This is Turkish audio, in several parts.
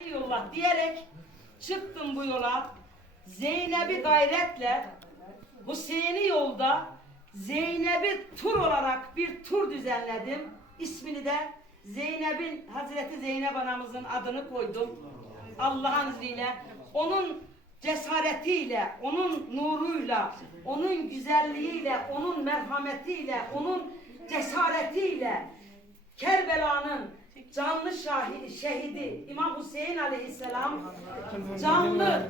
Eyvallah diyerek çıktım bu yola. Zeynep'i gayretle Hüseyin'i yolda Zeynep'i tur olarak bir tur düzenledim. İsmini de Zeynep'in Hazreti Zeynep anamızın adını koydum. Allah'ın izniyle onun cesaretiyle, onun nuruyla, onun güzelliğiyle, onun merhametiyle, onun cesaretiyle Kerbela'nın canlı şahi- şehidi İmam Hüseyin Aleyhisselam canlı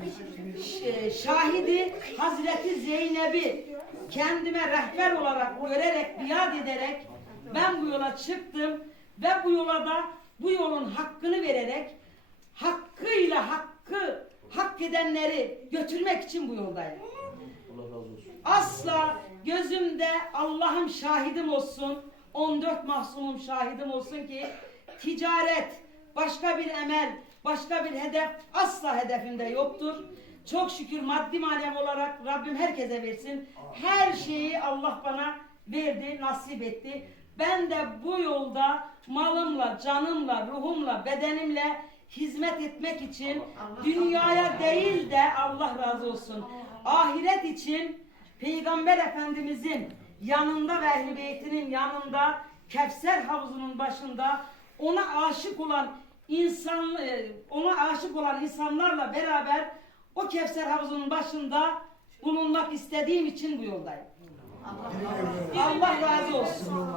ş- şahidi Hazreti Zeynep'i kendime rehber olarak görerek, biat ederek ben bu yola çıktım ve bu yola da bu yolun hakkını vererek hakkıyla hakkı hak edenleri götürmek için bu yoldayım. Asla gözümde Allah'ım şahidim olsun, 14 mahsumum şahidim olsun ki ticaret, başka bir emel, başka bir hedef asla hedefimde yoktur. Çok şükür maddi manevi olarak Rabbim herkese versin. Her şeyi Allah bana verdi, nasip etti. Ben de bu yolda malımla, canımla, ruhumla, bedenimle hizmet etmek için dünyaya değil de Allah razı olsun. Ahiret için Peygamber Efendimizin yanında ve Beytinin yanında Kevser havuzunun başında ona aşık olan insan e, ona aşık olan insanlarla beraber o Kevser havuzunun başında bulunmak istediğim için bu yoldayım. Allah razı olsun.